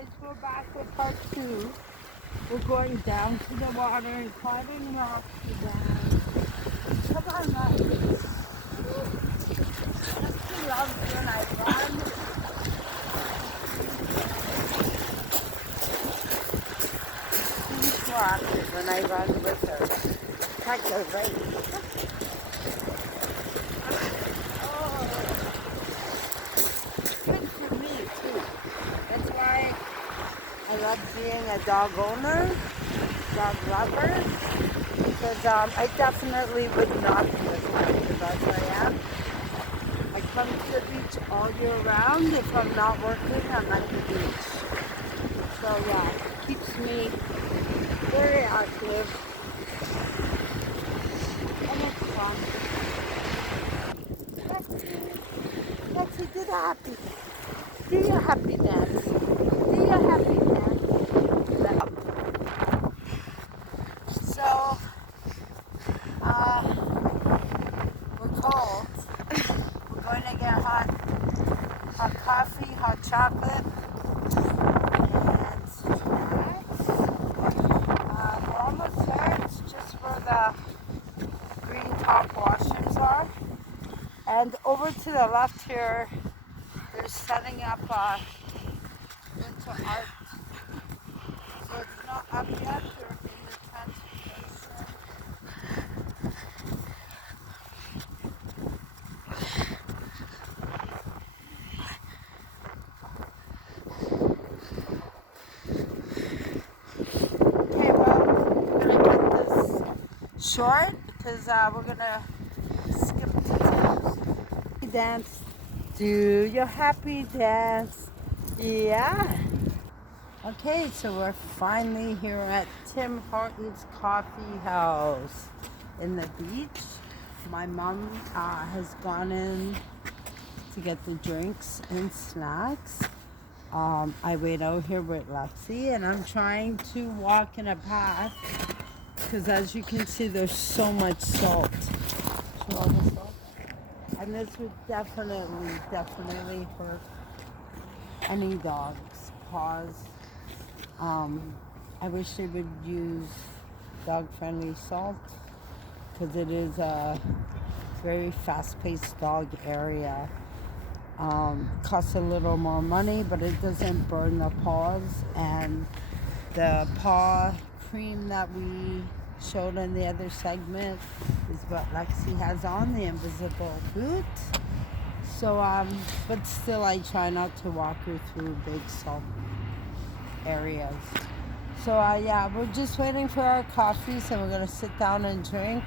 guys, we're back with part 2. We're going down to the water and climbing rocks down. Come on, guys. She loves when I run. She's so active when I run with her. It's like a race. Good for me, too. That's why I love being a dog owner, dog lover, because I definitely would not be as active as I am. I come to the beach all year round. If I'm not working, I'm at the beach. So yeah, it keeps me very active, and it's fun. Lexi, do the happy. Do your happy dance. Do your happy dance. So, we're cold. We're going to get hot coffee, hot chocolate, and snacks. We're almost there. It's just where the green top washrooms are. And over to the left here, they're setting up winter art. So it's not up yet. They're in the transportation. Okay, well, we're gonna keep this short because we're gonna skip to dance. Do your happy dance. Yeah. Okay, so we're finally here at Tim Hortons Coffee House in the beach. My mom has gone in to get the drinks and snacks. I wait out here with Lexi, and I'm trying to walk in a path because, as you can see, there's so much salt. See all the salt? And this would definitely hurt any dog's paws. I wish they would use dog-friendly salt because it is a very fast-paced dog area. Costs a little more money, but it doesn't burn the paws. And the paw cream that we showed in the other segment is what Lexi has on, the invisible boot. So, but still I try not to walk her through big salt areas. So, yeah, we're just waiting for our coffee, so we're going to sit down and drink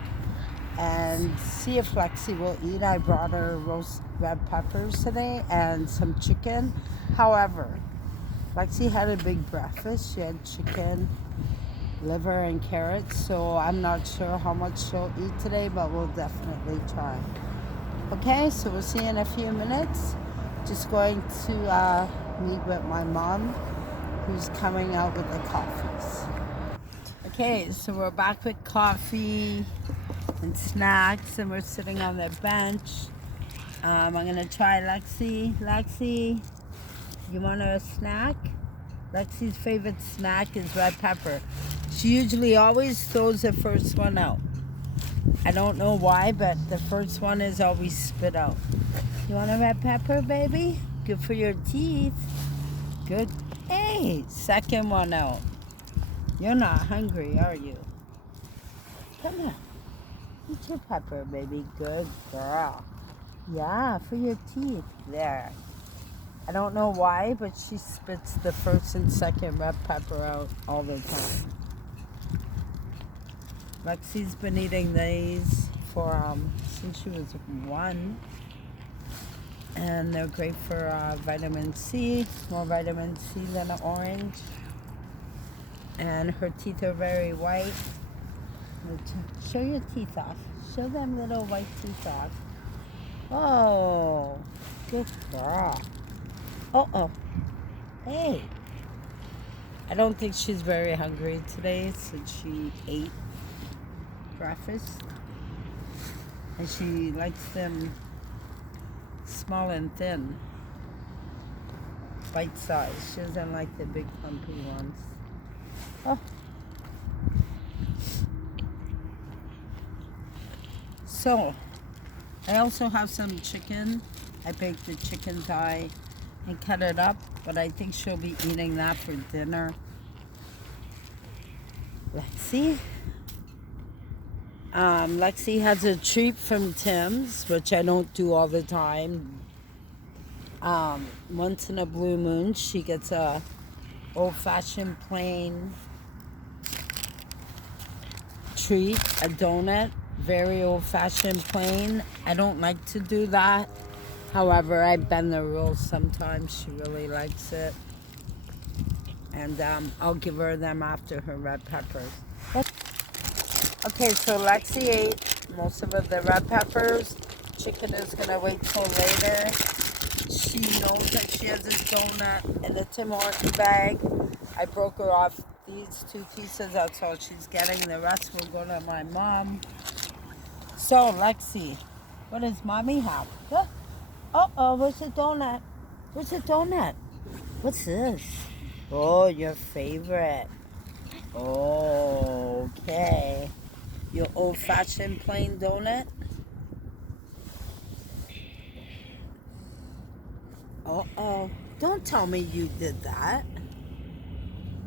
and see if Lexi will eat. I brought her roast red peppers today and some chicken. However, Lexi had a big breakfast. She had chicken, liver, and carrots, so I'm not sure how much she'll eat today, but we'll definitely try. Okay, so we'll see you in a few minutes. Just going to meet with my mom, who's coming out with the coffees. Okay, so we're back with coffee and snacks, and we're sitting on the bench. I'm gonna try Lexi. Lexi, you want a snack? Lexi's favorite snack is red pepper. She usually always throws the first one out. I don't know why, but the first one is always spit out. You want a red pepper, baby? Good for your teeth. Good. Hey, second one out. You're not hungry, are you? Come on. Eat your pepper, baby. Good girl. Yeah, for your teeth. There. I don't know why, but she spits the first and second red pepper out all the time. Lexi's been eating these for since she was 1. And they're great for vitamin C, more vitamin C than an orange. And her teeth are very white. Show your teeth off. Show them little white teeth off. Oh, good girl. Uh-oh. Hey. I don't think she's very hungry today since she ate breakfast. And she likes them small and thin. bite size. She doesn't like the big clumpy ones. Oh. So, I also have some chicken. I baked the chicken thigh and cut it up, but I think she'll be eating that for dinner. Lexi. Lexi has a treat from Tim's, which I don't do all the time. Once in a blue moon, she gets a old-fashioned plain treat, a donut, very old-fashioned plain. I don't like to do that. However, I bend the rules sometimes. She really likes it. And I'll give her them after her red peppers. Okay, so Lexi ate most of the red peppers. Chicken is gonna wait till later. She knows that she has a donut in the Tim Hortons bag. I broke her off these 2 pieces. That's all she's getting. The rest will go to my mom. So, Lexi, what does mommy have? Huh? Uh-oh, where's the donut? Where's the donut? What's this? Oh, your favorite. Oh, okay. Your old-fashioned plain donut? Uh-oh. Don't tell me you did that.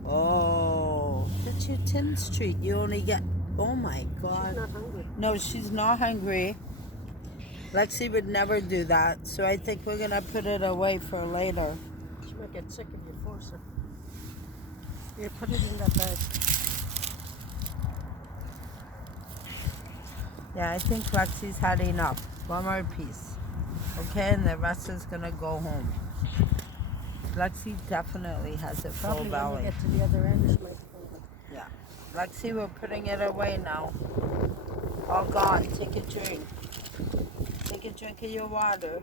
Oh, that's your Tim's treat. You only get... Oh, my God. She's not hungry. No, she's not hungry. Lexi would never do that, so I think we're going to put it away for later. She might get sick if you force her. Here, put it in that bag. Yeah, I think Lexi's had enough. One more piece. Okay, and the rest is going to go home. Lexi definitely has a full Probably belly. when we get to the other end, she might go. Yeah. Lexi, we're putting it away now. All gone. Take a drink. Take a drink of your water.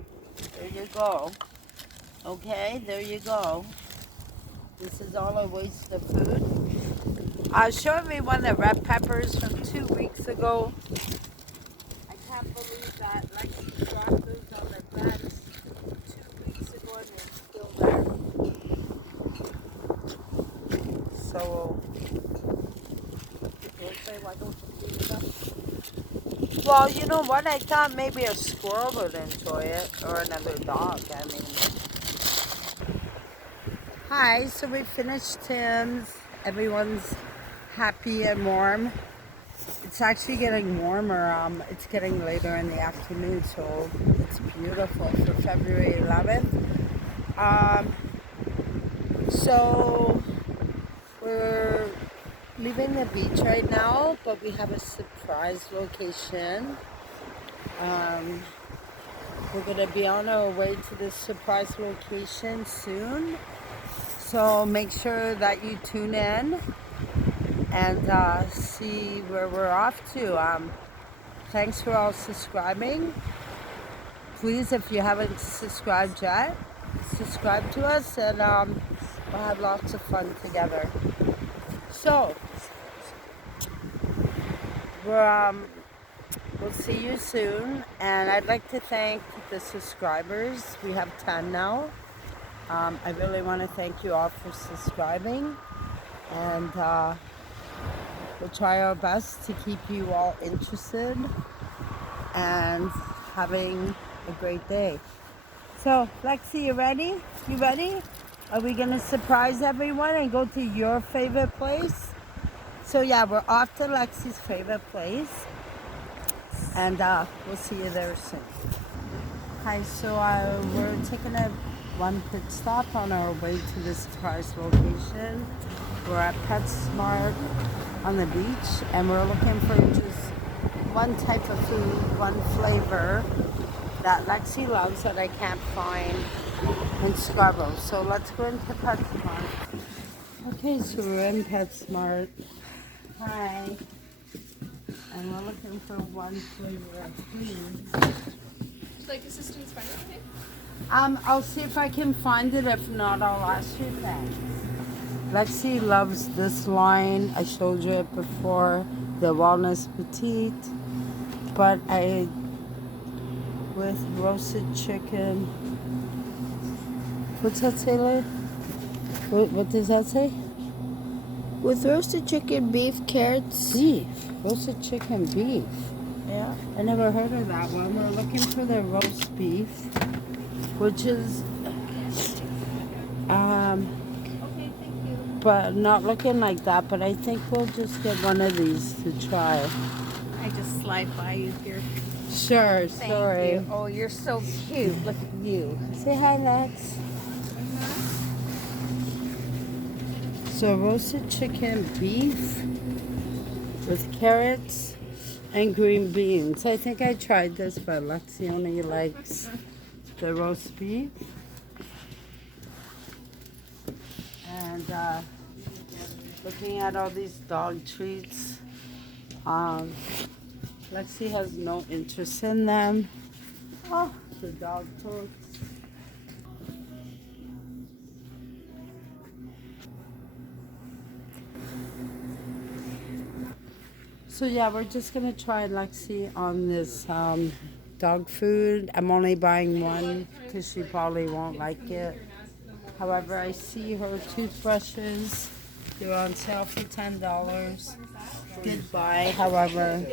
There you go. Okay, there you go. This is all a waste of food. Show everyone the red peppers from 2 weeks ago. I can't believe that Lexi dropped those on the beds 2 weeks ago and they're still there. So, Say, why don't you clean it up? well, you know what? I thought maybe a squirrel would enjoy it, or another dog. I mean. Hi, so we finished Tim's. Everyone's happy and warm. It's actually getting warmer. It's getting later in the afternoon, so it's beautiful for February 11th. So we're leaving the beach right now, but we have a surprise location. We're gonna be on our way to this surprise location soon. So make sure that you tune in and see where we're off to. Thanks for all subscribing. Please, if you haven't subscribed yet, subscribe to us and we'll have lots of fun together. So, we'll see you soon, and I'd like to thank the subscribers. We have 10 now. I really want to thank you all for subscribing, and we'll try our best to keep you all interested and having a great day. So, Lexi, you ready? You ready? Are we going to surprise everyone and go to your favorite place? So yeah, we're off to Lexi's favorite place, and we'll see you there soon. Hi, so we're taking a one pit stop on our way to this surprise location. We're at PetSmart on the beach, and we're looking for just one type of food, one flavor that Lexi loves that I can't find in Scarborough. So let's go into PetSmart. Okay, so we're in PetSmart. Hi. And we're looking for one flavor of food. Would you like assistance finding it? I'll see if I can find it. If not, I'll ask you thanks. Lexi loves this line. I showed you it before, the Wellness Petite. But with roasted chicken, What's that say, Larry? What does that say? With roasted chicken, beef, carrots. Beef. Roasted chicken beef. Yeah. I never heard of that one. We're looking for the roast beef, which is, Okay, thank you. but not looking like that. But I think we'll just get one of these to try. I just slide by you here. Sure, Thank sorry. you. Oh, you're so cute. Look at you. Say hi, Lex. So roasted chicken beef with carrots and green beans. I think I tried this, but Lexi only likes the roast beef. And looking at all these dog treats, Lexi has no interest in them. Oh, the dog toast. So yeah, we're just gonna try Lexi on this dog food. I'm only buying one because she probably won't like it. However, I see her toothbrushes. They're on sale for $10. Good buy. However,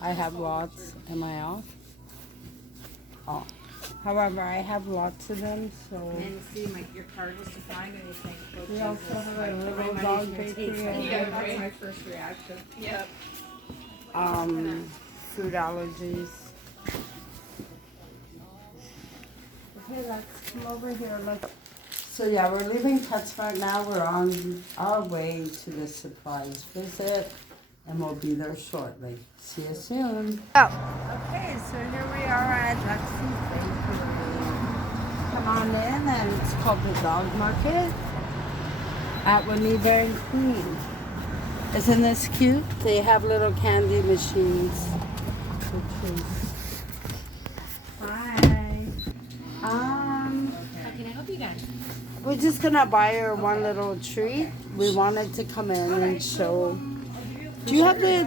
I have lots. Am I off? Oh. However, I have lots of them, so. And see, your card was declined, and you think, oh, We also Jesus, have my a little money's dog gonna bakery take over me. there. That's my first reaction. Yep. Food allergies. Okay, let's come over here. So yeah, we're leaving PetSmart now. We're on our way to the supplies visit, and we'll be there shortly. See you soon. Oh. Okay, so here we are at Lexi's Bakery. Come on in, and it's called the Dog Market at Winneba and Queen. Isn't this cute? They have little candy machines. Which is... Hi. How can I help you guys? We're just gonna buy her one little treat. We wanted to come in and show. Do you have the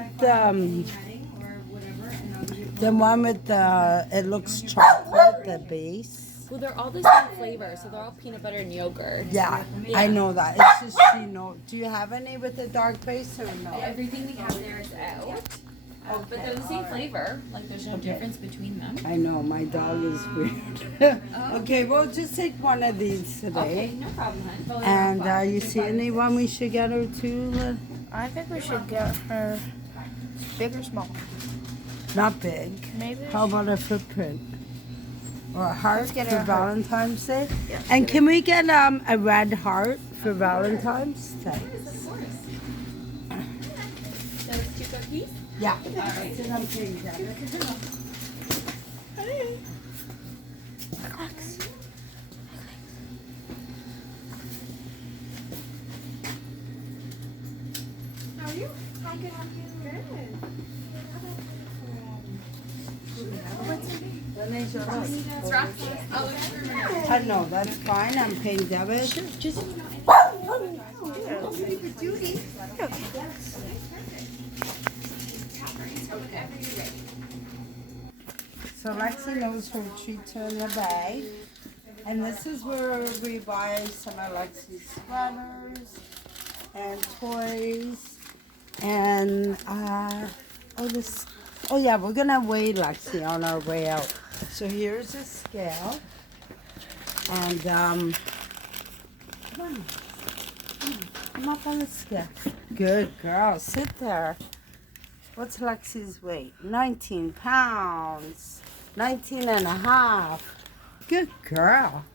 one with the? It looks chocolate, the base. Well, they're all the same flavor, so they're all peanut butter and yogurt. Yeah, I know that. It's just she know. Do you have any with the dark base or no? Everything we have there is out. But they're the same flavor. Like, there's no difference between them. I know my dog is weird. Okay, we'll just take one of these today. Okay, no problem, hon. And you see anyone we should get her to? I think we should get her big or small. Not big. Maybe. How about a footprint? Or a heart Let's get for her a heart. Valentine's Day? Yeah, And can we get a red heart for Valentine's? Thanks. Of course. Those two cookies? Yeah. All right. Then I'm paying debit. How are you? Hi, good. How are you? Good. When is your house? It's rough. I'll look for a minute. No, that's fine. I'm paying debit. Just So Lexi knows her treats are in the bag. And this is where we buy some of Lexi's sweaters and toys. And oh yeah, we're gonna weigh Lexi on our way out. So here's a scale. And come on. Come up on the scale. Good girl, sit there. What's Lexi's weight? 19 pounds. 19 and a half. Good girl.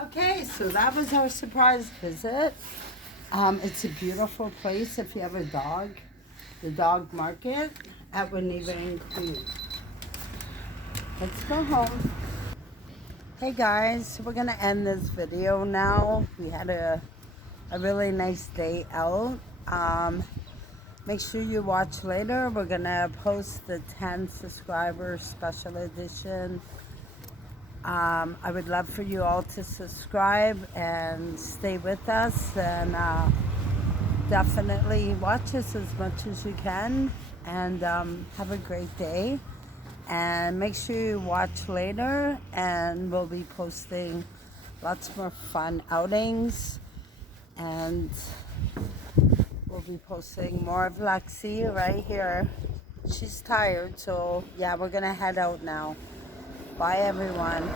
Okay, so that was our surprise visit. It's a beautiful place if you have a dog. The dog market at Winneba and Queen. Let's go home. Hey guys, we're gonna end this video now. We had a really nice day out. Make sure you watch later. We're gonna post the 10 subscribers special edition. I would love for you all to subscribe and stay with us, and definitely watch us as much as you can, and have a great day. And make sure you watch later, and we'll be posting lots more fun outings, and we'll be posting more of Lexi right here. She's tired, so yeah, we're gonna head out now. Bye everyone.